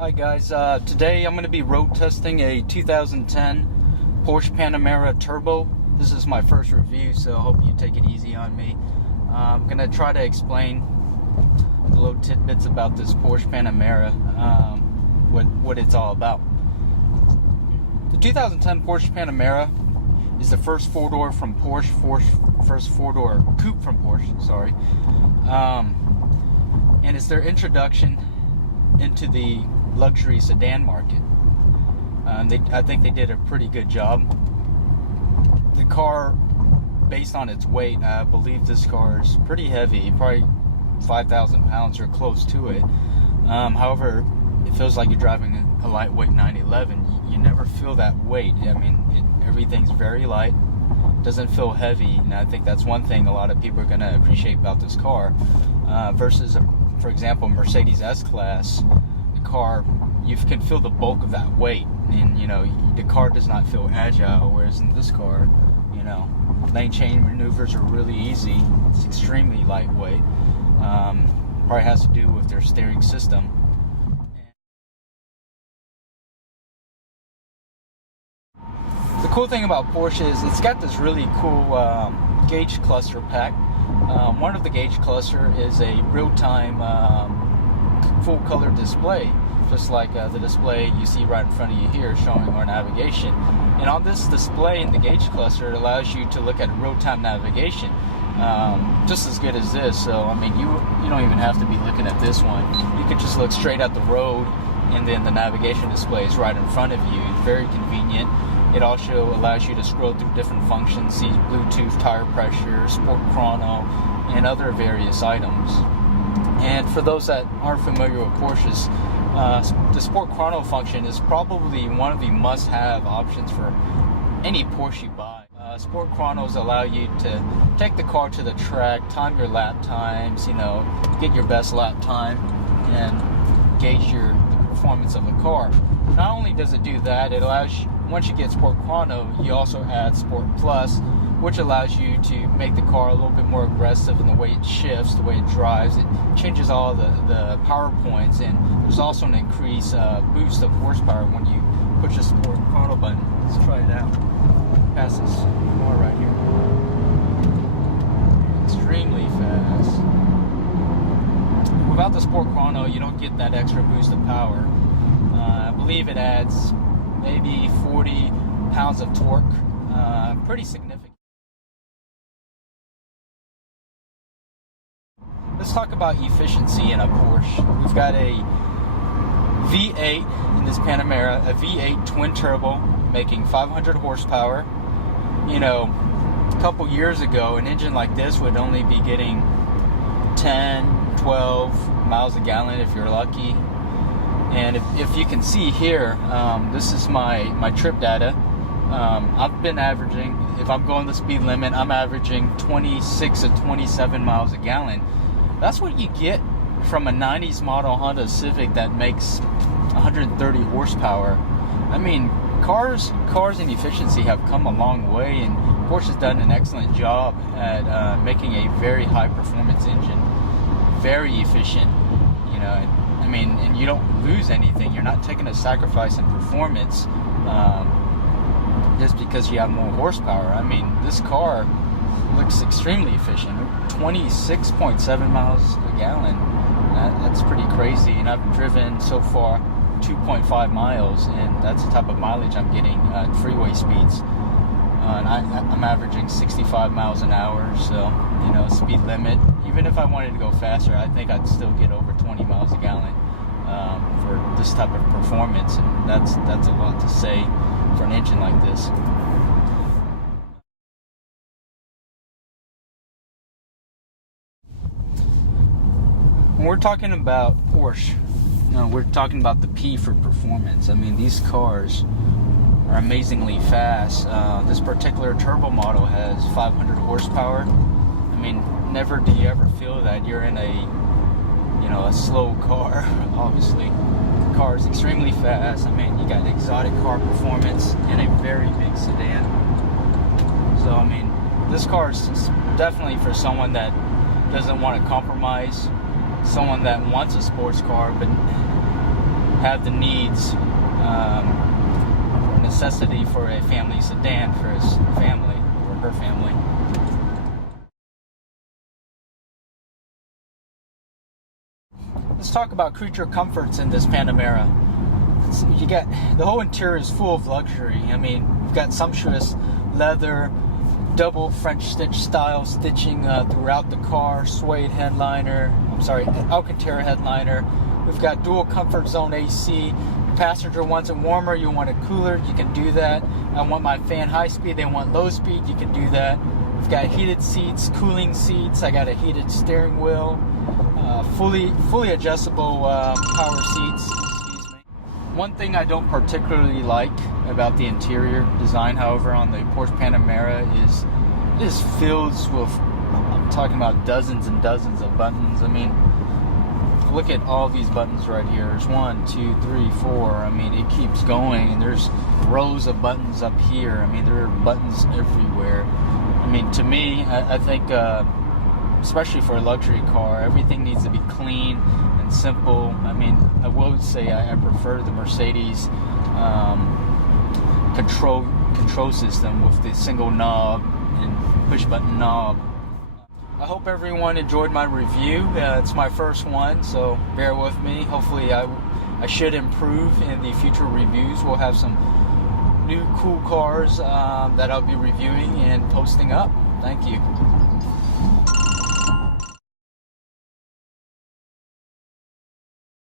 Hi guys, today I'm going to be road testing a 2010 Porsche Panamera Turbo. This is my first review, so I hope you take it easy on me. I'm going to try to explain the little tidbits about this Porsche Panamera, what it's all about. The 2010 Porsche Panamera is the first four-door from Porsche, first four-door coupe from Porsche, sorry. And it's their introduction into the luxury sedan market. I think they did a pretty good job. The car, based on its weight, I believe this car is pretty heavy, probably 5,000 pounds or close to it. However, it feels like you're driving a lightweight 911. You never feel that weight. I mean, everything's very light, doesn't feel heavy, and I think that's one thing a lot of people are going to appreciate about this car versus, for example, Mercedes S-Class. The car, you can feel the bulk of that weight, and the car does not feel agile, whereas in this car, lane change maneuvers are really easy. It's extremely lightweight. Probably has to do with their steering system. The cool thing about Porsche is it's got this really cool gauge cluster pack. One of the gauge cluster is a real-time full color display, just like the display you see right in front of you here showing our navigation. And on this display in the gauge cluster, it allows you to look at real-time navigation, just as good as this. So I mean, you don't even have to be looking at this one. You can just look straight at the road, and then the navigation display is right in front of you. It's very convenient. It also allows you to scroll through different functions, see Bluetooth, tire pressure, sport chrono, and other various items. And for those that aren't familiar with Porsches, the sport chrono function is probably one of the must-have options for any Porsche you buy. Sport chronos allow you to take the car to the track, time your lap times, get your best lap time, and gauge the performance of the car. Not only does it do that, it allows you, once you get Sport Chrono, you also add Sport Plus, which allows you to make the car a little bit more aggressive in the way it shifts, the way it drives. It changes all the power points, and there's also an increased boost of horsepower when you push the Sport Chrono button. Let's try it out. Pass this car right here. Extremely fast. Without the Sport Chrono, you don't get that extra boost of power. I believe it adds maybe 40 pounds of torque. Pretty significant. Let's talk about efficiency in a Porsche. We've got a V8 in this Panamera, a V8 twin turbo making 500 horsepower. A couple years ago, an engine like this would only be getting 10, 12 miles a gallon if you're lucky. And if you can see here, this is my trip data. I've been averaging, if I'm going the speed limit, I'm averaging 26 to 27 miles a gallon. That's what you get from a 90s model Honda Civic that makes 130 horsepower. I mean, cars and efficiency have come a long way, and Porsche has done an excellent job at making a very high performance engine, very efficient, and you don't lose anything. You're not taking a sacrifice in performance just because you have more horsepower. I mean, this car looks extremely efficient. 26.7 miles a gallon. That's pretty crazy. And I've driven so far 2.5 miles, and that's the type of mileage I'm getting at freeway speeds. And I'm averaging 65 miles an hour, so speed limit. Even if I wanted to go faster, I think I'd still get over 20 miles a gallon for this type of performance, and that's a lot to say for an engine like this. When we're talking about Porsche, we're talking about the P for performance. I mean, these cars are amazingly fast. This particular turbo model has 500 horsepower. I mean, never do you ever feel that you're in a slow car. Obviously, the car is extremely fast. I mean, you got exotic car performance in a very big sedan. So I mean, this car is definitely for someone that doesn't want to compromise, someone that wants a sports car but have the needs or necessity for a family sedan for his family or her family. Let's talk about creature comforts in this Panamera. You got the whole interior is full of luxury. I mean, you've got sumptuous leather, double French stitch style stitching throughout the car, suede headliner. Alcantara headliner. We've got dual comfort zone AC. The passenger wants it warmer, you want it cooler, you can do that. I want my fan high speed, they want low speed, you can do that. We've got heated seats, cooling seats. I got a heated steering wheel, fully adjustable power seats. Excuse me. One thing I don't particularly like about the interior design, however, on the Porsche Panamera is it is filled with, I'm talking about dozens and dozens of buttons. I mean, look at all these buttons right here. There's 1, 2, 3, 4. I mean, it keeps going, and there's rows of buttons up here. I mean, there are buttons everywhere. I mean, to me, I think, especially for a luxury car, everything needs to be clean and simple. I mean, I will say I prefer the Mercedes control system with the single knob and push button knob. I hope everyone enjoyed my review. It's my first one, so bear with me. Hopefully I should improve in the future reviews. We'll have some new cool cars that I'll be reviewing and posting up. Thank you.